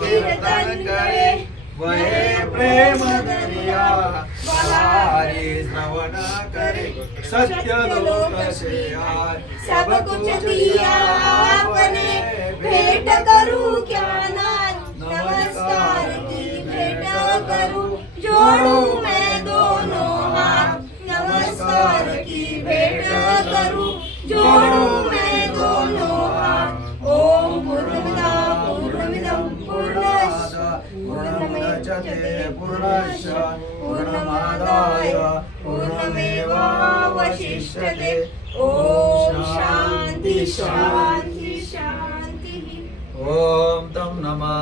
कीर्तन करे। वहे प्रेम दरिया बहारी श्रवण करे। सत्य लोक आए सब कुछ दिया आपने। भेंट करूँ क्या नाथ? नमस्कार की भेंट करूँ? जोड़ूं मैं दोनों हाथ। नमस्कार की भेंट करूँ? जोड़ूं मैं दोनों हाथ। ओम पूर्णमिदा पूर्णमिदं पूर्णस्य पूर्णमुदच्यते पूर्णस्य पूर्णमादाय ॐ शान्ति शान्ति शान्तिः ॐ तं नमः